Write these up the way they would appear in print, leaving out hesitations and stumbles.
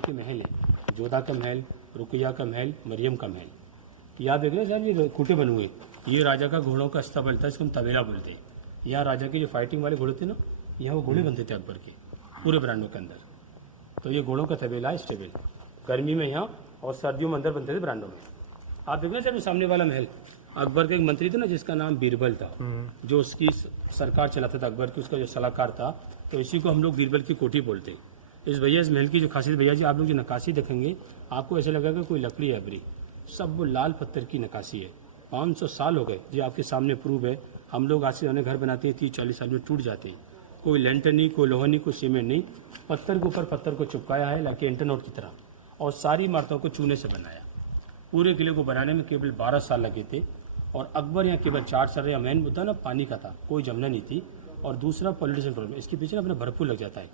के महल है, जोधा का महल, रुकैया का महल, मरियम का महल। याद देख रहे हैं साहब, ये खूटे बने हुए, ये राजा का घोड़ों का अस्तबल था, इसको हम तबेला बोलते हैं। यहाँ राजा के जो फाइटिंग वाले घोड़े थे ना, यहाँ वो घोड़े बनते थे अकबर के पूरे ब्रांडों के अंदर। तो ये घोड़ों का तबेला है, स्टेबल। गर्मी में यहाँ और सर्दियों में अंदर बनते थे ब्रांडों में। आप देख रहे हैं सर, सामने वाला महल अकबर के एक मंत्री थे ना, जिसका नाम बीरबल था, जो उसकी सरकार चलाता था अकबर की, उसका जो सलाहकार था। तो इसी को हम लोग बीरबल की कोठी बोलते हैं। इस भैया, इस महल की जो खासियत भैया जी, आप लोग जो नक्काशी देखेंगे आपको ऐसा लगेगा कोई लकड़ी है अबरी, सब वो लाल पत्थर की नक्काशी है। 500 साल हो गए जी, आपके सामने प्रूव है। हम लोग आज से अपने घर बनाते हैं, 30-40 साल में टूट जाते हैं। कोई लेंटर नहीं, कोई लोहा नहीं, कोई सीमेंट नहीं, पत्थर के ऊपर पत्थर को चिपकाया है लाके इंटरनोट की तरह, और सारी इमारतों को चूने से बनाया। पूरे किले को बनाने में केवल 12 साल लगे थे। और अकबर यहाँ केवल 4 साल रहा। मेन मुद्दा ना पानी का था, कोई जमना नहीं थी, और दूसरा पॉलिटिशियन प्रॉब्लम, इसके पीछे ना अपना भरपूर लग जाता है।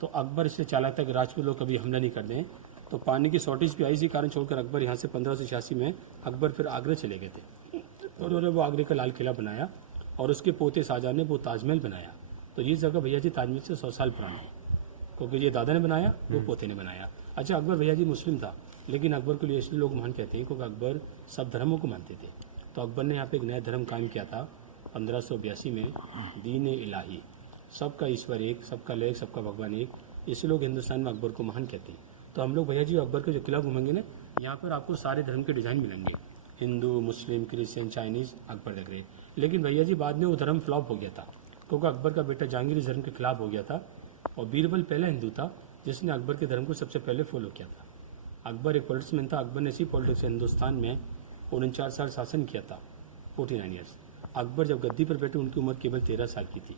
तो अकबर इससे चालाक था कि राजपूत लोग कभी हमला नहीं कर दें। तो पानी की शॉर्टेज भी आई, इसी कारण छोड़कर अकबर यहाँ से 1586 में अकबर फिर आगरा चले गए थे, और उन्होंने वो आगरे का लाल किला बनाया, और उसके पोते शाहजहां ने वो ताजमहल बनाया। तो ये जगह भैया जी ताजमहल से 100 साल पुरानी है, क्योंकि ये दादा ने बनाया, वो पोते ने बनाया। अच्छा, अकबर भैया जी मुस्लिम था, लेकिन अकबर को लिए इसलिए लोग महान कहते हैं क्योंकि अकबर सब धर्मों को मानते थे। तो अकबर ने यहाँ पे एक नया धर्म कायम किया था 1582 में, दीन इलाही, सबका ईश्वर एक, सबका लय, सबका भगवान एक। इसलिए लोग हिंदुस्तान में अकबर को महान कहते हैं। तो हम लोग भैया जी अकबर का जो किला घूमेंगे ना, यहाँ पर आपको सारे धर्म के डिजाइन मिलेंगे, हिंदू, मुस्लिम, क्रिश्चियन, चाइनीज, अकबर लग रहे। लेकिन भैया जी बाद में वो धर्म फ्लॉप हो गया था, क्योंकि अकबर का बेटा जहांगीर इस धर्म के खिलाफ हो गया था, और बीरबल पहला हिंदू था जिसने अकबर के धर्म को सबसे पहले फॉलो किया था। अकबर एक पॉलिटिक्समैन था, अकबर ने इसी पॉलिटिक्स से हिंदुस्तान में 49 साल शासन किया था, 49 ईयर्स। अकबर जब गद्दी पर बैठे उनकी उम्र केवल 13 साल की थी।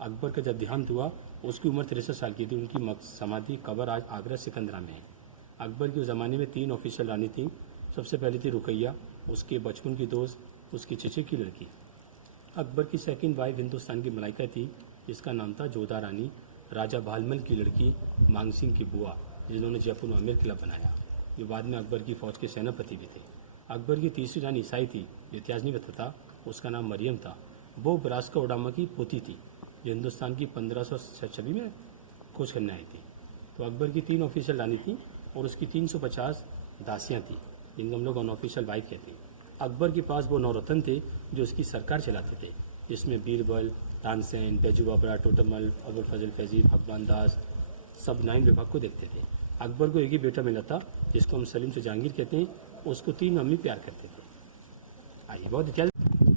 अकबर का जब देहांत हुआ उसकी उम्र 63 साल की थी। उनकी समाधि कबर आज आगरा सिकंदरा में है। अकबर के ज़माने में 3 ऑफिशियल रानी थी। सबसे पहले थी रुकैया, उसके बचपन की दोस्त, उसकी चचे की लड़की। अकबर की सेकंड वाइफ हिंदुस्तान की मलाइका थी, जिसका नाम था जोधा रानी, राजा भालमल की लड़की, मांग सिंह की बुआ, जिन्होंने जयपुर में आमेर किला बनाया, जो बाद में अकबर की फौज के सेनापति भी थे। अकबर की तीसरी रानी ईसाई थी, जो इतिहास नहीं बताता, उसका नाम मरियम था। वो बरास्का ओडामा की पोती थी, जो हिंदुस्तान की 1526 में खोज करने आई थी। तो अकबर की 3 ऑफिशियल रानी थी और उसकी 350 दासियाँ थी, जिनको हम लोग अनऑफिशियल वाइफ कहते हैं। अकबर के पास वो 9 रत्न थे जो उसकी सरकार चलाते थे, जिसमें बीरबल, तानसेन, बैजू बाबरा, टोटमल, अबुल फजल फैजी, भगवान दास, सब 9 विभाग को देखते थे। अकबर को एक ही बेटा मिला था, जिसको हम सलीम से जहांगीर कहते हैं। उसको 3 अम्मी प्यार करते थे। आइए, बहुत इतिहास।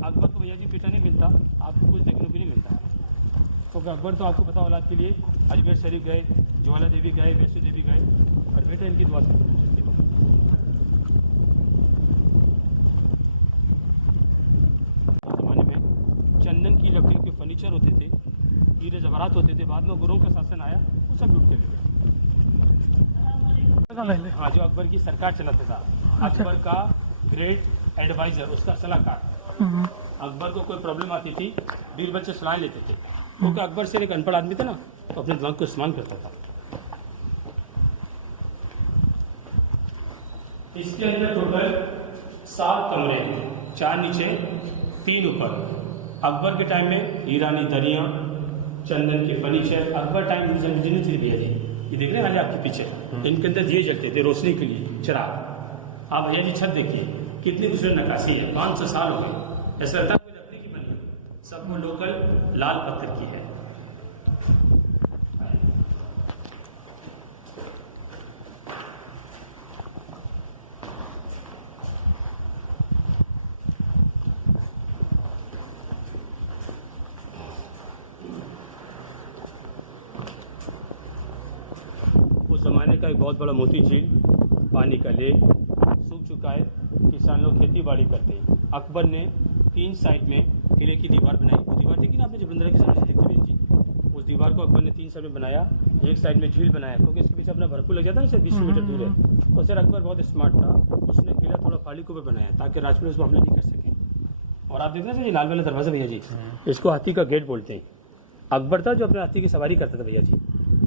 अकबर को भैया जी बेटा नहीं मिलता, आपको कुछ देखने को नहीं मिलता, क्योंकि अकबर तो आपको पता औलाद के लिए अजमेर शरीफ गए, ज्वाला देवी गए, वैष्णो देवी गए, और बेटा इनकी दुआ से ज़माने में चंदन की लकड़ी के फर्नीचर होते थे, हीरे जवाहरात होते थे। बाद में गुरुओं का शासन आया, वो सब लूट के ले गए। हाँ, जो अकबर की सरकार चलाता था, अकबर का ग्रेट एडवाइजर, उसका सलाहकार। अकबर को कोई प्रॉब्लम आती थी, बीरबल से सलाह लेते थे, क्योंकि अकबर से एक अनपढ़ आदमी था ना, तो अपने दिमाग को इस्तेमाल करता था। इसके अंदर टोटल 7 कमरे हैं, 4 नीचे 3 ऊपर। अकबर के टाइम में ईरानी दरियां, चंदन के फर्नीचर। अकबर टाइम नहीं थी भैया जी, ये देख रहे हैं आज आपके पीछे, इनके अंदर दिए जलते थे रोशनी के लिए, चिराग। आप भैया जी छत देखिए, कितनी दूसरी नक्काशी है, 500 साल हो गए, ऐसा लगता है कोई लकड़ी की बनी, सब वो लोकल लाल पत्थर की है। उस जमाने का एक बहुत बड़ा मोती झील, पानी का लेक सूख चुका है, किसान लोग खेती बाड़ी करते हैं। अकबर ने 3 साइड में किले की दीवार बनाई। वो दीवार देखी ना आपने, जबलंधर के सामने से दिखती है जी, उस दीवार को अकबर ने 3 साइड में बनाया। एक साइड में झील बनाया, क्योंकि इसके पीछे अपना भरपूर लग जाता है ना, 20 मीटर दूर है। तो सर अकबर बहुत स्मार्ट था, उसने किला थोड़ा फाली को भी बनाया ताकि राजपूत उसको हमला नहीं कर सके। और आप देख रहे हैं लाल वाला दरवाजा भैया जी, इसको हाथी का गेट बोलते हैं। अकबर था जो अपने हाथी की सवारी करता था भैया जी,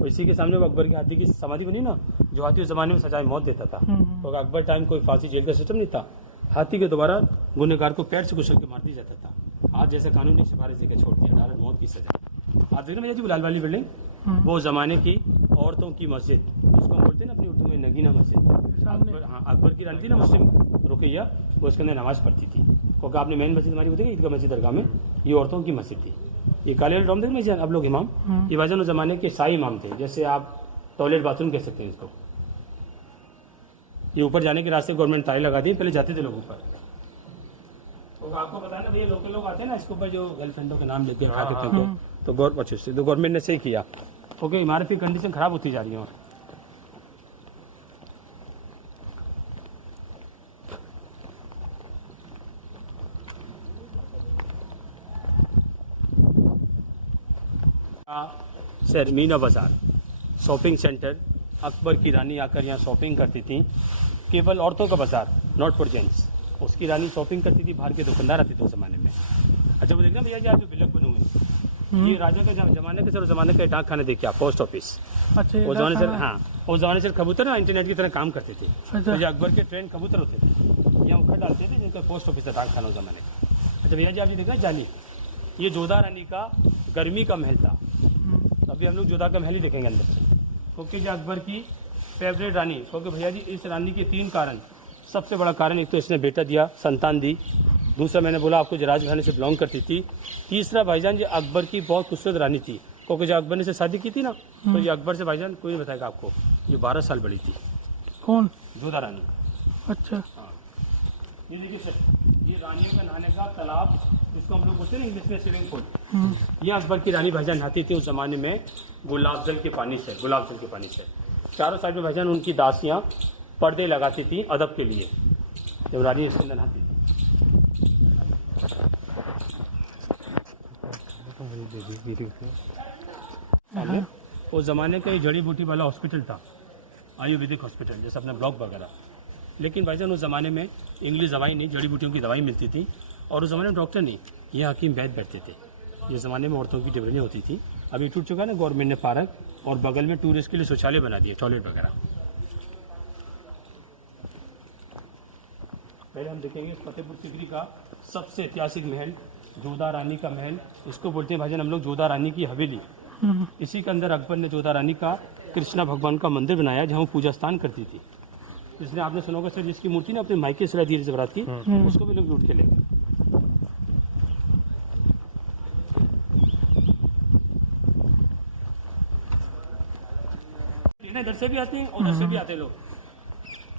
और इसी के सामने वो अकबर के हाथी की समाधि बनी ना, जो हाथी उस जमाने में सजाए मौत देता था। तो अकबर टाइम कोई फांसी जेल का सिस्टम नहीं था, हाथी के द्वारा गुनहगार को पैर से कुचल के मार दिया जाता था। आज जैसे कानूनी सिफारिश देकर छोड़ दिया, डायरेक्ट मौत की सजा। आप देख रहे भैया जी लाल वाली बिल्डिंग, वो जमाने की औरतों की मस्जिद, जिसको हम बोलते हैं ना अपनी उर्दू में नगीना मस्जिद। अकबर की रानी थी ना मुस्लिम रुकैया, वो उसके अंदर नमाज पढ़ती थी। क्योंकि आपने मेन मस्जिद हमारी होती है ईदगाह मस्जिद दरगाह में, ये औरतों की मस्जिद थी। ये काले वाले डॉम देख आप लोग इमाम, ये भाईजान उस जमाने के शाही इमाम थे, जैसे आप टॉयलेट बाथरूम कह सकते हैं इसको। ये ऊपर जाने के रास्ते गवर्नमेंट ताले लगा दी, पहले जाते थे लोग ऊपर। तो आपको पता है ना भैया, लोकल लोग आते हैं ना इसके ऊपर जो गर्लफ्रेंडों के नाम लिख के खा के फेंको, तो गवर्नमेंट ने सही किया। ओके, इमारत की कंडीशन खराब होती जा रही है। सर मीना बाजार शॉपिंग सेंटर, अकबर की रानी आकर यहाँ शॉपिंग करती थी। केवल औरतों का बाजार, नॉट फॉर जेंट्स। उसकी रानी शॉपिंग करती थी, बाहर के दुकानदार आते थे उस जमाने में। अच्छा वो देखना भैया जी, आप जो बिलक बने हुए, ये राजा के जमाने के, सर उस जमाने के डाक खाने देखिए आप, पोस्ट ऑफिस। अच्छा, उस जमाने से, हाँ उस जमाने से कबूतर ना इंटरनेट की तरह काम करते थे। तो जो अकबर के ट्रेन कबूतर होते थे, यहाँ खत डालते थे, जिनका पोस्ट ऑफिस था डाक खाना उस जमाने का। अच्छा भैया जी, आप ये देखना जाली, ये जोधा रानी का गर्मी का महल था। अभी हम लोग जोधा का महल ही देखेंगे अंदर से, क्योंकि जो अकबर की फेवरेट रानी, क्योंकि भैया जी इस रानी के 3 कारण। सबसे बड़ा कारण, एक तो इसने बेटा दिया, संतान दी। दूसरा मैंने बोला आपको जो राजघराने से बिलोंग करती थी। तीसरा भाईजान, ये अकबर की बहुत खूबसूरत रानी थी, क्योंकि जब अकबर ने से शादी की थी ना, तो ये अकबर से भाईजान कोई नहीं बताएगा आपको, ये 12 साल बड़ी थी। कौन? जोधा रानी। अच्छा हाँ, ये देखिए सर, ये रानियों का नहाने का तालाब, जिसको हम लोग बोलते हैं ना इंग्लिश में स्विमिंग पूल। ये अकबर की रानी भाईजान नहाती थी उस जमाने में गुलाब जल के पानी से, गुलाब जल के पानी से। चारों साइड में भाईजान उनकी दासियां पर्दे लगाती थी अदब के लिए, जब रानी इसके अंदर नहाती थी। उस जमाने का ये जड़ी बूटी वाला हॉस्पिटल था, आयुर्वेदिक हॉस्पिटल, जैसे अपना ब्लॉक वगैरह। लेकिन भाईजान उस ज़माने में इंग्लिश दवाई नहीं, जड़ी बूटियों की दवाई मिलती थी। और उस ज़माने में डॉक्टर नहीं, ये हकीम वैद्य बैठते थे। जिस ज़माने में औरतों की डिबरियाँ होती थी, अभी टूट चुका है ना गवर्नमेंट ने पार्क, और बगल में टूरिस्ट के लिए शौचालय बना दिए, टॉयलेट वगैरह। पहले हम देखेंगे फतेहपुर सीकरी का सबसे ऐतिहासिक महल, जोधा रानी का महल। इसको बोलते हैं भाईजान हम लोग जोधा रानी की हवेली। इसी के अंदर अकबर ने जोधा रानी का कृष्णा भगवान का मंदिर बनाया, जहाँ वो पूजा स्थान करती थी। जिसने आपने सुना होगा सर, जिसकी मूर्ति ना अपने मायके से दी जबरात की, उसको भी लोग लूट के ले गए। इधर से भी आते हैं और उधर से भी आते हैं लोग।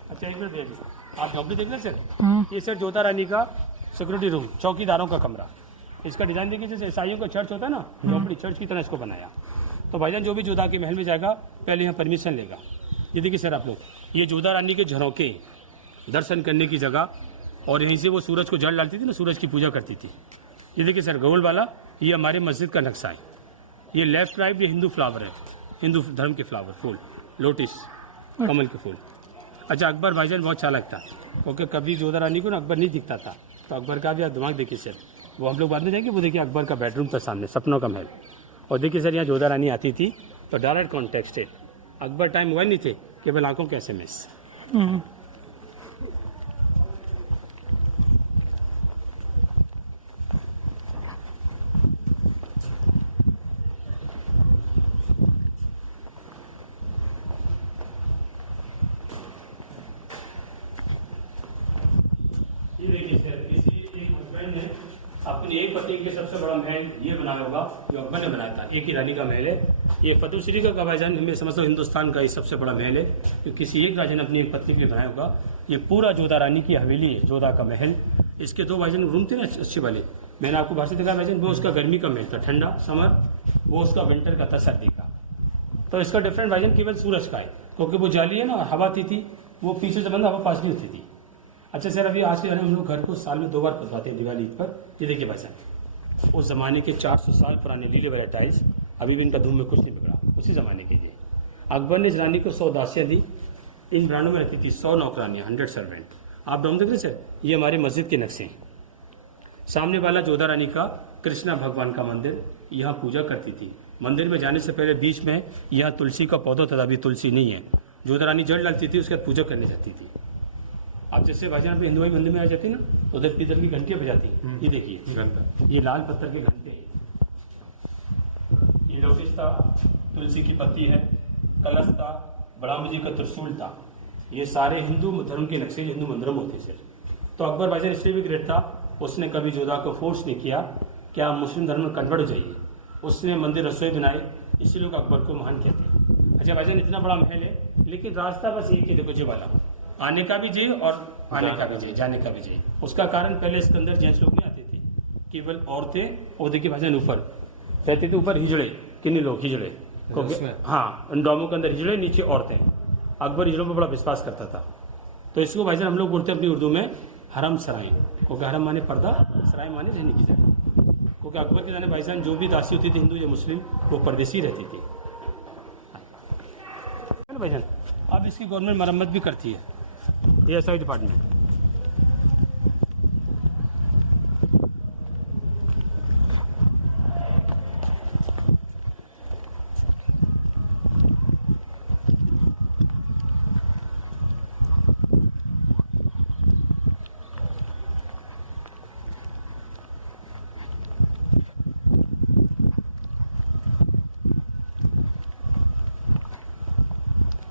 अच्छा एक मिनट भैया जी, आप झोंपड़ी देख रहे सर, ये सर जोधा रानी का सिक्योरिटी रूम, चौकीदारों का कमरा। इसका डिजाइन देखिए, जैसे ईसाइयों का चर्च होता है ना, झोंपड़ी चर्च की तरह इसको बनाया। तो भाईजान जो भी जोधा के महल में जाएगा, पहले यहाँ परमिशन लेगा। ये देखिए सर आप लोग, ये जोधा रानी के झरोके, दर्शन करने की जगह, और यहीं से वो सूरज को जल डालती थी ना, सूरज की पूजा करती थी। ये देखिए सर गोल वाला, ये हमारे मस्जिद का नक्शा है। ये लेफ्ट राइट ये हिंदू फ्लावर है, हिंदू धर्म के फ्लावर, फूल, लोटिस, कमल के फूल। अच्छा अकबर भाईजान बहुत चालाक था, क्योंकि कभी जोधा रानी को ना अकबर नहीं दिखता था। तो अकबर का भी आप दिमाग देखिए सर, वो हम लोग बाद में जाएंगे, वो देखिए अकबर का बेडरूम था सामने, सपनों का महल। और देखिए सर यहाँ जोधा रानी आती थी, तो डायरेक्ट कॉन्टेक्स्ट है। अकबर टाइम मोबाइल नहीं थे, केवल आंखों के SMS। ये देखिए सर, किसी एक हस्बैंड ने अपनी एक पत्नी के सबसे बड़ा महल ये बनाया होगा, जो अकबर ने बनाया था। एक ही रानी का महल है ये, फतेहपुर सीकरी का भाईजान, हमें समझ लो हिंदुस्तान का ये सबसे बड़ा महल है, जो किसी एक राजा ने अपनी एक पत्नी के लिए बनाया होगा। ये पूरा जोधा रानी की हवेली है, जोधा का महल। इसके 2 भाईजान रूम थे ना अच्छे वाले, मैंने आपको बाहर से दिखाया भाईजान, वो उसका गर्मी का महल था, ठंडा समर, वो उसका विंटर का था, सर्दी का। तो इसका डिफरेंट भाईजान केवल सूरज का है, क्योंकि वो जाली है ना, हवा आती थी, वो पीछे से बंद हवा पास नहीं होती थी। अच्छा सर, अभी आज के हम लोग घर को साल में 2 बार खुदवाते हैं दिवाली पर। ये देखिए भाई साहब, उस जमाने के 400 साल पुराने लीले वाले टाइल्स, अभी भी इनका धूम में कुछ नहीं बिगड़ा, उसी जमाने के ये। अकबर ने इस रानी को 100 दासियाँ दी, इन ब्रांडों में रहती थी 100 नौकरानियाँ, 100 सर्वेंट। आप डाउन देख रहे सर, ये हमारे मस्जिद के नक्शे हैं। सामने वाला जोधा रानी का कृष्णा भगवान का मंदिर, यहाँ पूजा करती थी। मंदिर में जाने से पहले बीच में यहाँ तुलसी का पौधा था, अभी तुलसी नहीं है। जोधा रानी जल डालती थी, उसके बाद पूजा करने जाती थी। आप जैसे भाईजान हिंदू भाई मंदिर में आ जाती ना, तो उधर पीतल की घंटियां बजाती। ये देखिए ये लाल पत्थर के घंटे, ये लोटिस था, तुलसी की पत्ती है, कलश था, ब्रह्म जी का त्रिशूल था। ये सारे हिंदू धर्म के नक्शे हिंदू मंदिरों में होते थे। तो अकबर भाईजान इसलिए भी ग्रेट था, उसने कभी जोधा को फोर्स नहीं किया कि आप मुस्लिम धर्म में कन्वर्ट हो जाइए। उसने मंदिर रसोई बनाई, इसी लोग अकबर को महान कहते हैं। अच्छा भाईजान, इतना बड़ा महल है, लेकिन रास्ता बस एक ही, देखो जी वाला, आने का भी जी और आने का भी जी, जाने का भी जी। उसका कारण, पहले इसके अंदर जेंट्स लोग नहीं आते थे, केवल औरतें। और देखिए भाईजान ऊपर रहते थे, ऊपर हिजड़े, कितने लोग हिजड़े, हाँ, इन डोमों के अंदर हिजड़े, नीचे औरतें। अकबर हिजड़ों पर बड़ा विश्वास करता था। तो इसको भाईजान हम लोग बोलते हैं अपनी उर्दू में हरम सराय, क्योंकि हरम माने पर्दा, सराय माने रहने की जगह। क्योंकि अकबर के जाने भाईजान जो भी दासी होती थी, हिंदू या मुस्लिम, वो परदेसी रहती थी भाईजान। अब इसकी गवर्नमेंट मरम्मत भी करती है, ये एसआई डिपार्टमेंट।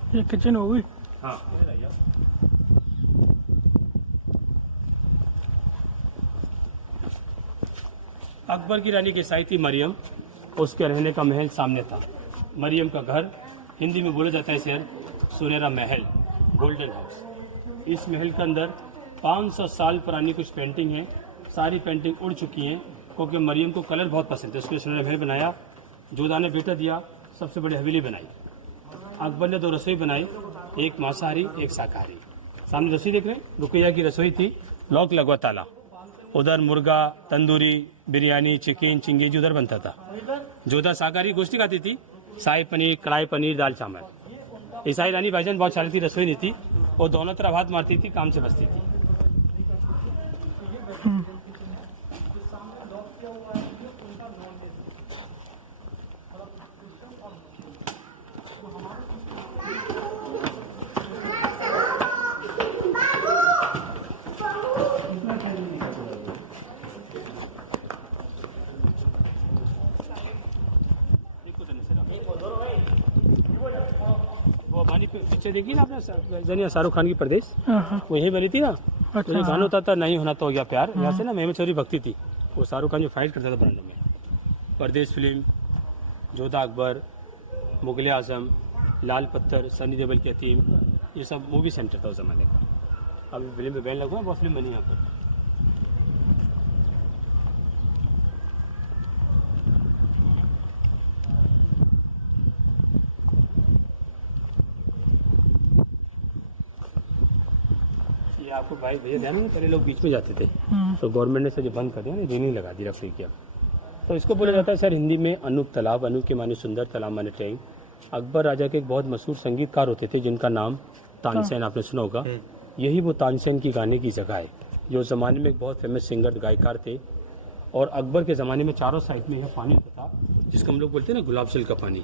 ये किचन होगी। हाँ, इधर आइए। अकबर की रानी की ईसाई थी मरियम, उसके रहने का महल सामने था। मरियम का घर, हिंदी में बोला जाता है शहर सुनहरा महल, गोल्डन हाउस। इस महल के अंदर 500 साल पुरानी कुछ पेंटिंग है, सारी पेंटिंग उड़ चुकी हैं, क्योंकि मरियम को कलर बहुत पसंद है, उसके सुनहरा महल बनाया। जोधा ने बेटा दिया, सबसे बड़ी हवेली बनाई। अकबर ने 2 रसोई बनाई, एक मांसाहारी एक शाकाहारी। सामने रसोई देख रहे हैं, रुकैया की रसोई थी, लॉक लगवा ताला। उधर मुर्गा, तंदूरी, बिरयानी, चिकन, चिंगेजी उधर बनता था। जोधा शाकाहारी गोश्ती खाती थी, शाही पनीर, कढ़ाई पनीर, दाल चावल। ईसाई रानी भाईजान बहुत चालती रसोई नहीं थी, वो दोनों तरफ हाथ मारती थी, काम से बचती थी। वो हमारी पिक्चर देखी ना आपने, जनिया शाहरुख खान की परदेश, वो यही बनी थी ना। तो ये गाना होता था, नहीं होना तो हो गया प्यार, यहाँ से ना मेहमद चौधरी भक्ति थी, वो शाहरुख खान जो फाइट करता था बरामदे में। परदेश फिल्म, जोधा अकबर, मुगल आजम, लाल पत्थर, सनी देओल की यतीम, ये सब मूवी सेंटर था उस जमाने का। अभी फिल्म में बैन लगा, बहुत फिल्म बनी यहाँ पर। ये आपको भाई भैया ध्यान में, पहले लोग बीच में जाते थे, तो गवर्नमेंट ने सर बंद कर दिया, रेलिंग लगा दी रफरी की। अब तो इसको बोला जाता है सर हिंदी में अनूप तालाब। अनूप के माने सुंदर, तालाब माने टैंक। अकबर राजा के एक बहुत मशहूर संगीतकार होते थे, जिनका नाम तानसेन, आपने सुना होगा। यही वो तानसेन की गाने की जगह है, जो ज़माने में एक बहुत फेमस सिंगर गायकार थे। और अकबर के ज़माने में चारों साइड में यह पानी होता था, जिसको हम लोग बोलते हैं ना गुलाब जल का पानी।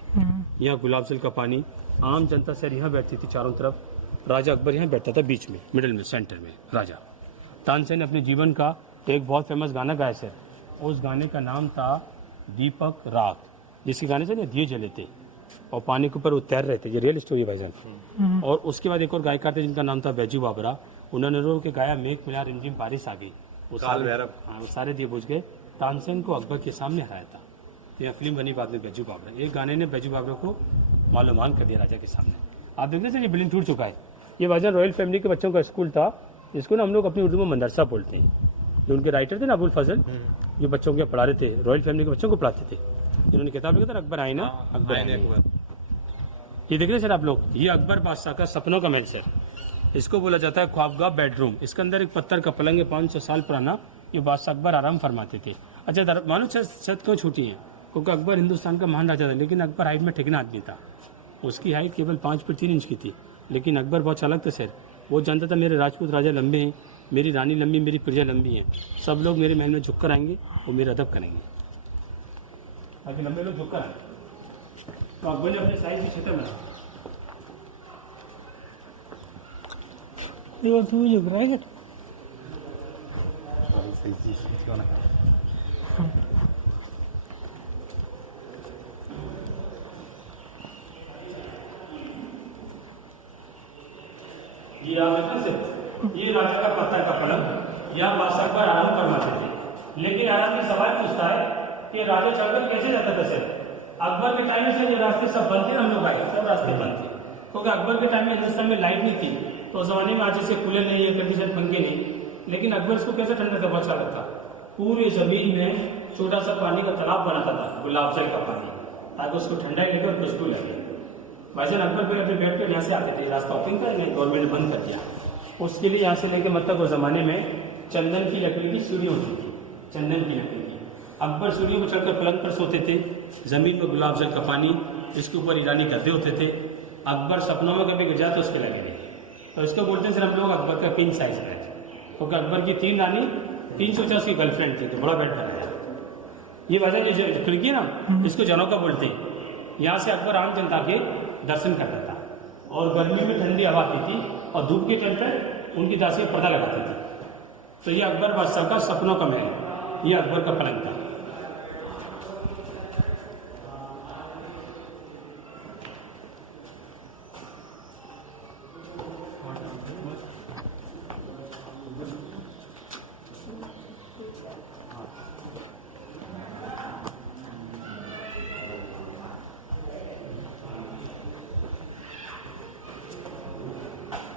यहाँ गुलाब जल का पानी, आम जनता सर यहाँ बैठती थी चारों तरफ, राजा अकबर यहाँ बैठता था बीच में, मिडिल में, सेंटर में राजा। तानसेन ने अपने जीवन का एक बहुत फेमस गाना गाया सर, उस गाने का नाम था दीपक राग, जिसके गाने से ना दिए जले थे और पानी के ऊपर वो तैर रहे थे। ये रियल स्टोरी भाईजान। और उसके बाद एक और गायकार थे जिनका नाम था बैजू बाबरा, उन्होंने रो के गाया मेघ मिला रिमझिम बारिश आ गई, वो सारे दिए बुझ गए। तानसेन को अकबर के सामने हराया था। यहाँ फिल्म बनी बाद में बैजू बाबरा, एक गाने ने बैजू बाबरा को मालूमान कर दिया राजा के सामने। आप देखते सर ये बिल्डिंग टूट चुका है। ये भाईजान रॉयल फैमिली के बच्चों का स्कूल था, जिसको ना हम लोग अपनी उर्दू में मदरसा बोलते हैं। जो उनके राइटर थे ना अबुल फजल, जो बच्चों को पढ़ा रहे थे, रॉयल फैमिली के बच्चों को पढ़ाते थे, जिन्होंने किताब लिखा था अकबर आए ना, अकबर आए। ये देख रहे सर आप लोग, ये अकबर बादशाह का सपनों का महल सर, इसको बोला जाता है ख्वाबगाह बेडरूम। इसके अंदर एक पत्थर का पलंग है 500 साल पुराना, ये बादशाह अकबर आराम फरमाते थे। अच्छा मालूम छत क्यों छोटी है? क्योंकि अकबर हिंदुस्तान का महान राजा था, लेकिन अकबर हाइट में ठिकना आदमी था। उसकी हाइट केवल 5 फीट 3 इंच की थी, लेकिन अकबर बहुत चालाक था सर। वो जानता था मेरे राजपूत राजा लंबे हैं, मेरी रानी लंबी, मेरी प्रजा लंबी है, सब लोग मेरे महल में झुककर आएंगे और मेरा अदब करेंगे, ताकि लंबे लोग झुककर आए। तो अकबर ने अपने साइज की छतें बनाई। ये तू झुक रहा है ये आप देखना सर, ये राजा का पत्थर का पलंग, यहाँ बादशाह अकबर आराम फरमाते थे। लेकिन आराम में सवाल पूछता है कि राजा चढ़कर कैसे जाता था सर? अकबर के टाइम से जो रास्ते सब बंद थे, हम लोग आए सब रास्ते बंद थे, क्योंकि अकबर के टाइम में हिंदुस्तान में लाइट नहीं थी, तो उस जमाने में आज जैसे कूलर नहीं है, कंडीशन पंखे नहीं। लेकिन अकबर इसको कैसे ठंडा था, बहुत चाहता था। पूरी जमीन में छोटा सा पानी का तालाब बनाता था, गुलाब जल का पानी, ताकि उसको ठंडा लेकर खुशबू लगे। वैसे अकबर फिर अपने बैठ कर यहाँ से आते थे, रास्ता ओपन कर गवर्नमेंट ने बंद कर दिया। उसके लिए यहाँ से लेकर मतलब उस जमाने में चंदन की लकड़ी की सीढ़ी होती थी, चंदन की लकड़ी की। अकबर सीढ़ियों पर चढ़कर पलंग पर सोते थे, जमीन में गुलाब जल का पानी, इसके ऊपर ईरानी गद्दे होते थे। अकबर सपनों में कभी गजा तो उसके लगे नहीं, तो इसको बोलते हैं सर हम लोग अकबर का किंग साइज बेड, क्योंकि अकबर की 3 रानी 350 की गर्लफ्रेंड थी, तो बड़ा बेड बनाया। ये वजह जो खिड़की ना, इसको जनों का बोलते हैं। यहाँ से अकबर आम जनता के दर्शन करता था, और गर्मी में ठंडी हवा आती थी, और धूप के टाइम पर उनकी दासी पर्दा लगाती थी। तो ये अकबर बादशाह का सपनों का महल, ये अकबर का पलंग था।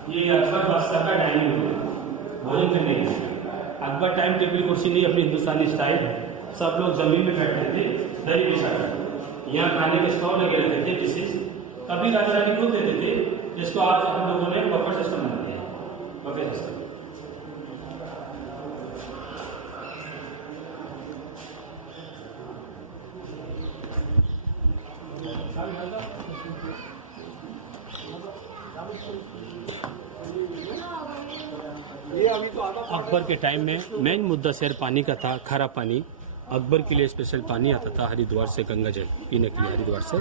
ये अकबर बादशाह का डाइनिंग रूम, भोजन करने के लिए। अकबर टाइम टेबल कुर्सी नहीं, अपनी हिंदुस्तानी स्टाइल, सब लोग जमीन में बैठते थे, दरी बिछाकर। यहाँ खाने के स्टॉल लगे रहते थे, डिशेज कभी राजा रानी खुद देते थे, जिसको आज हम लोगों ने बफे सिस्टम बना दिया, बफे सिस्टम। अकबर के टाइम में मेन मुद्दा शहर पानी का था, खारा पानी। अकबर के लिए स्पेशल पानी आता था हरिद्वार से, गंगा जल पीने के लिए हरिद्वार से।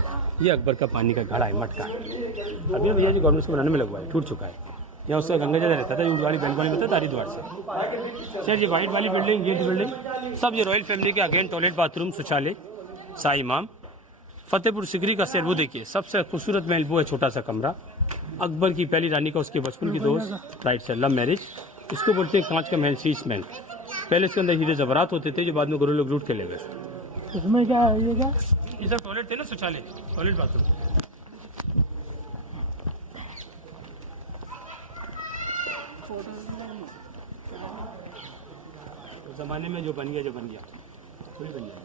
ये अकबर का पानी का घड़ा है, मटका। अभी भैया जी गवर्नमेंट से बनाने में लगा है, टूट चुका है। यहाँ उसका गंगा जल रहता था, ऊँट वाली बैल वाली होता था हरिद्वार से। सर ये व्हाइट वाली बिल्डिंग, गेट बिल्डिंग, सब ये रॉयल फैमिली के अगेन टॉयलेट, बाथरूम, शौचालय, शाही इमाम। फतेहपुर सिकरी का शहर वो देखिए, सबसे खूबसूरत महल वो है, छोटा सा कमरा। अकबर की पहली रानी का उसके बचपन की दोस्त, राइट से लव मैरिज। इसको बोलते हैं कांच का महल, शीश महल। पहले इसके अंदर हीरे जवाहरात होते थे, जो बाद में गुरु लोग लूट के ले गए। उसमें क्या है ये, क्या ये सब टॉयलेट थे ना, शौचालय, टॉयलेट, बाथरूम। जमाने में जो बन गया, थोड़ी बन गया।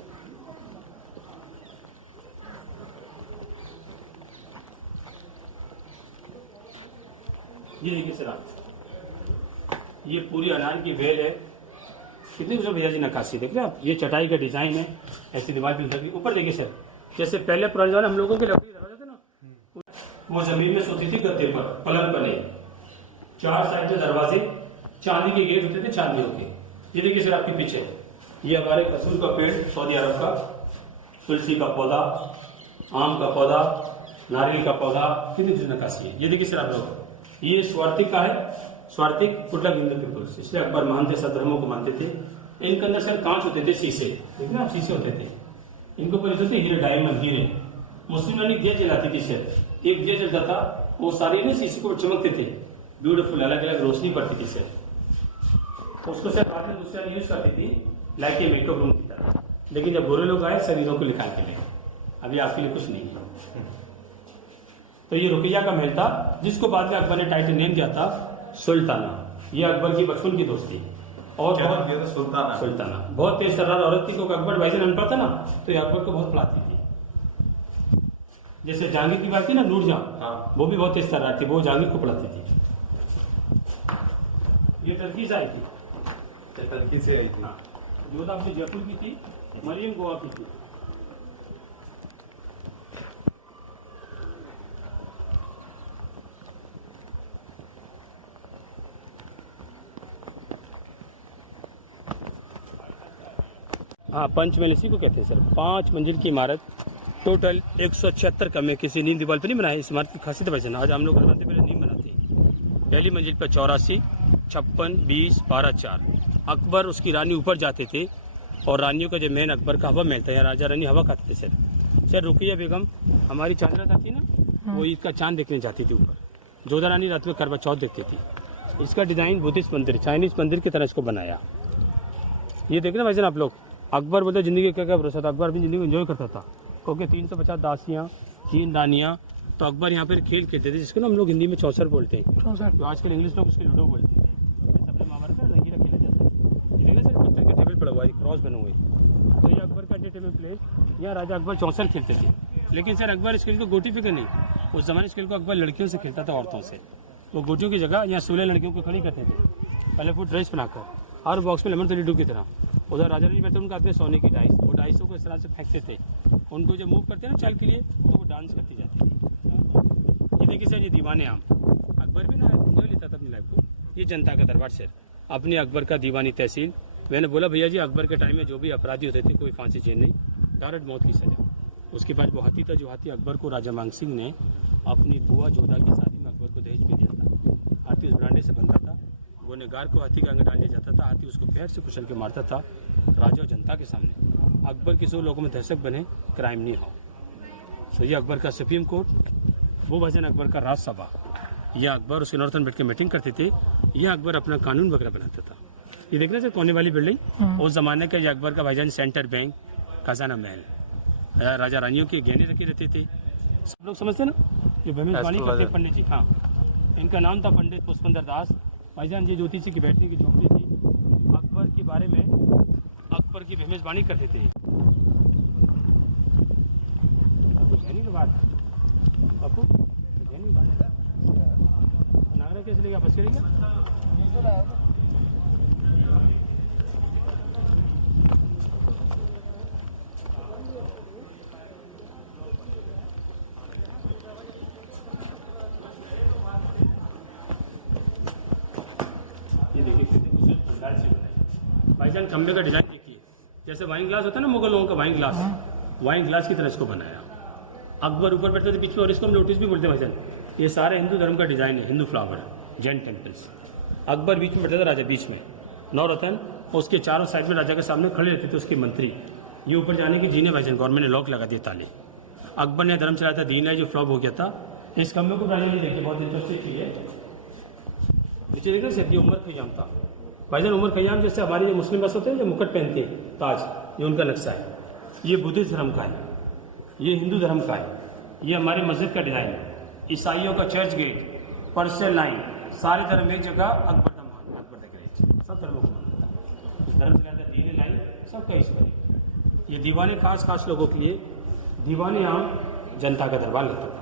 ये देखिए सर आप, ये पूरी अनार की बेल है। कितनी खूबसूरत भैया जी नक्काशी देख रहे हैं आप। ये चटाई का डिजाइन है, ऐसी दीवार पे लगी। ऊपर देखिए सर, जैसे पहले पुराने जमाने हम लोगों के लकड़ी दरवाजे थे ना, वो जमीन में सोती थी गद्दे पर, पलंग पर नहीं। 4 साइड के दरवाजे, चांदी के गेट होते थे, चांदियों के। ये देखिए सर आपके पीछे, ये हमारे कसूर का पेड़, सऊदी अरब का, तुलसी का पौधा, आम का पौधा, नारियल का पौधा, कितनी खूबसूरत नक्काशी है। ये देखिए सर आप लोग, ये स्वार्थिक का है, स्वार्थिक कुटलक हिंदू पीपुल्स, इसलिए अकबर मानते, सब धर्मों को मानते थे। इनके अंदर सर कांच होते थे, शीशे, देखिए ना शीशे होते थे। इनको पर होते थे हीरे, डायमंड, हीरे। मुस्लिम ने दिया जलाती थी सर, एक दिया जलता था, वो सारे ना शीशे को चमकते थे, ब्यूटीफुल, अलग अलग रोशनी पड़ती थी सर। उसको सर बाद में दूसरा यूज करती थी, लाइक ये मेकअप रूम की तरह। लेकिन जब गोरे लोग आए, शरीरों को निकाल के ले, अभी आपके लिए कुछ नहीं है। तो ये रुकैया का महल था, जिसको बाद में अकबर ने टाइटल नेम दिया था सुल्ताना। ये अकबर की बचपन की दोस्ती, और बहुत सुल्ताना बहुत तेज तर्रार औरत थी, क्योंकि अकबर भाईजान अनपढ़ था ना, तो ये अकबर को बहुत पढ़ाती थी। जैसे जहांगीर की बात थी ना, नूरजहां, वो भी बहुत तेज तर्रार थी, वो जहांगीर को पढ़ाती थी। ये टर्की से आई थी, टर्की से आई थी। जोधा अपनी जयपुर की थी, मरियम गोवा की थी। हाँ, पंचमहल इसी को कहते हैं सर। 5 मंजिल की इमारत, टोटल 176 कमरे, किसी नीम दीवार पे नहीं बनाए। इस इमारत की खासियत है भाईजान, आज हम लोग बनते पहले नीम बनाते हैं। पहली मंजिल पर 84, 56, 20, 12, 4। अकबर उसकी रानी ऊपर जाते थे, और रानियों का जो मेन अकबर का हवा महल था, यहाँ राजा रानी हवा खाते थे सर। रुकैया बेगम हमारी चांदरात आती ना, वो ईद का चांद देखने जाती थी ऊपर, जोधा रानी रात में करवा चौथ देखती थी। इसका डिज़ाइन बुद्धिस्ट मंदिर, चाइनीज मंदिर की तरह इसको बनाया। ये देख रहे हैं भाईजान आप लोग, अकबर बोलते ज़िंदगी क्या क्या भरोसा था, अकबर अपनी ज़िंदगी को एंजॉय करता था क्योंकि 350 दासियाँ, 3 रानियाँ, तो अकबर यहाँ पर खेल खेलते थे जिसको ना हम लोग हिंदी में चौसर बोलते हैं, तो आजकल इंग्लिश लोग उसके लूडो बोलते हैं। अपने महाभारत का रंगीला खेला जाता है। ये ना सर पत्थर के टेबल पड़ा हुआ है, क्रॉस बने हुए, तो ये अकबर का एंटरटेनमेंट प्लेस। यहाँ राजा अकबर चौसर खेलते थे, लेकिन सर अकबर इस खेल को गोटी फिक्र नहीं, उस जमाने इस खेल को अकबर लड़कियों से खेलता था, औरतों से। वो गोटियों की जगह यहाँ 16 लड़कियों को खड़ी करते थे, पहले फुट ड्रेस बनाकर, हर बॉक्स में लेमन 32 की तरह। उधर राजा रानी बैठते उनका आते सोने की डाइस, वो डाइसों को इस तरह से फेंकते थे, उनको जब मूव करते हैं ना चाल के लिए तो वो डांस करती जाती थी। ये देखिए सर, ये दीवाने आम, अकबर भी ना एंजॉय लेता था अपनी लाइफ को। ये जनता का दरबार सर, अपने अकबर का दीवानी तहसील। मैंने बोला भैया जी अकबर के टाइम में जो भी अपराधी होते थे कोई फांसी जेल नहीं, डायरेक्ट मौत की सजा। उसके बाद वो हाथी था, जो हाथी अकबर को राजा मांग सिंह ने अपनी बुआ जोधा की शादी में अकबर को दहेज में दिया था। हाथी उस बरांडे से बनता था, गुनहगार को हाथी का अंग डाल दिया जाता था, हाथी उसको पैर से कुचल के मारता था राजा और जनता के सामने। अकबर के 100 लोगों में दहशत बने, क्राइम नहीं हो। तो ये अकबर का सुप्रीम कोर्ट, वो भजन अकबर का राज्यसभा, यह अकबर उसके नॉर्थन बैठ के मीटिंग करते थे, यह अकबर अपना कानून वगैरह बनाता था। ये देखना सर कोने वाली बिल्डिंग, उस जमाने का ये अकबर का भाईजान सेंटर बैंक, खजाना महल, राजा रानियों के गहने रखे रहते थे। सब लोग समझते ना, जो भविष्यवाणी करते पंडित जी, हाँ, इनका नाम था पंडित पुष्पेंद्र दास। भाईजान ये ज्योतिषी की बैठने की झोपड़ी थी, अकबर के बारे में अकबर की भविष्यवाणी करते थे। कुछ है नहीं तो बात बापू, कुछ है नहीं बात। नागरा कैसे लेगा, बस करेगा। ये देखिए भाईजान खंबे का डिजाइन देखिए, जैसे वाइन ग्लास होता है ना मुगल लोगों का वाइन ग्लास, वाइन ग्लास की तरह इसको बनाया। अकबर ऊपर बैठते थे बीच में, और इसको हम लोटस भी बोलते हैं भाईजान। ये सारे हिंदू धर्म का डिजाइन है, हिंदू फ्लावर, जैन टेम्पल्स। अकबर बीच में बैठता था, राजा बीच में, नौरतन, उसके चारों साइड में राजा के सामने खड़े रहते थे उसके मंत्री। ये ऊपर जाने की जीने भाईजान, गवर्नमेंट ने लॉक लगा दिए ताले। अकबर ने धर्म चलाया था, दीन है जो फ्लॉप हो गया था। इस खंबे को राजा ने देखिए, बहुत इंटरेस्टिंग चीज है। नीचे देखना सर, ये उमर खयाम था भाईजान। उमर खयाम जैसे हमारे ये मुस्लिम बस होते हैं जो मुकुट पहनते हैं, ताज, ये उनका नक्शा है। ये बुद्धिस्ट धर्म का है, ये हिंदू धर्म का है, ये हमारी मस्जिद का डिजाइन है। ईसाइयों का चर्च गेट, पर्शियन लाइन, सारे धर्म एक जगह, अकबर का मान, अकबर द ग्रेट, सब धर्मों को मानता है। धर्म चलाता दीन लाइन, सबका ईश्वर है। ये दीवाने खास लोगों के लिए, दीवाने आम जनता का दरबार लगता था।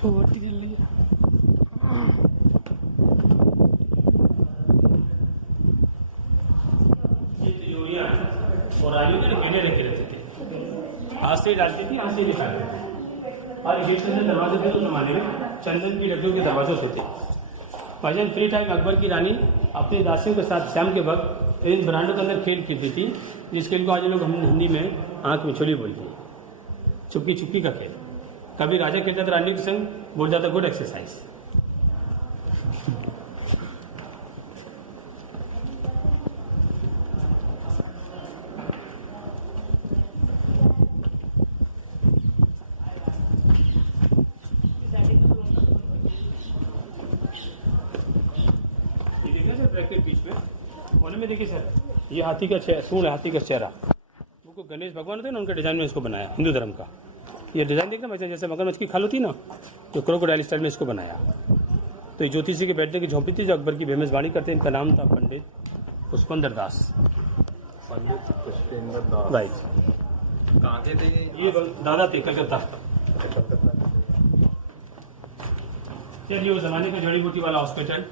तो बत्ती जल रही है। ये तिजोरियां और रानियों के गहने रखे रहते थे, हाथ से डालती थी, हाथ से निकालते थे। और गेट के अंदर दरवाजे थे तो जमाने में चंदन की लकड़ियों के दरवाजे होते थे। भाईजान फ्री टाइम अकबर की रानी अपने दासियों के साथ शाम के वक्त इन ब्रांडों के अंदर खेल खेलती थी, जिस खेल को आज लोग हम हिंदी में आंख में छोली बोलते हैं, चुपकी चुपकी का खेल। कभी राजा कहता था रानी के संग, बोल जाता गुड एक्सरसाइज। ये देखिए सर ब्रैकेट बीच में कोने में, देखिए सर ये हाथी का सूंड है, हाथी का चेहरा, वो गणेश भगवान होते हैं ना, उनके डिजाइन में इसको बनाया, हिंदू धर्म का। ये डिजाइन देखना वैसे जैसे मगरमच्छ की खाल होती है ना, तो क्रोकोडाइल स्टाइल में इसको बनाया। तो ये ज्योतिषी के बैठने की झोंपड़ी थी जो अकबर की भविष्यवाणी करते हैं। इनका नाम था पंडित पुष्पेंद्र दास। पंडित पुष्पेंद्र दास, राइट। कहाँ के थे ये दादा थे कलकत्ता। चलिए, वो जमाने का जड़ी बूटी वाला हॉस्पिटल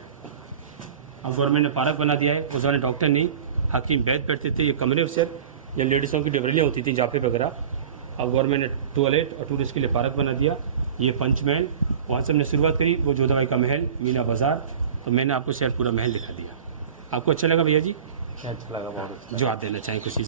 अब गवर्नमेंट ने पार्क बना दिया है। उस जमाने डॉक्टर नहीं, हकीम वैद्य बैठते थे। ये कमरे सर, या लेडीज़ों की डिबरियाँ होती थी, जाफे वगैरह। अब गवर्नमेंट ने टॉयलेट और टूरिस्ट के लिए पार्क बना दिया। ये पंचमहल, वहाँ से हमने शुरुआत करी, वो जोधाबाई का महल, मीना बाजार। तो मैंने आपको शायद पूरा महल दिखा दिया। आपको अच्छा लगा भैया जी? अच्छा लगा बहुत। जो आप देना चाहें खुशी।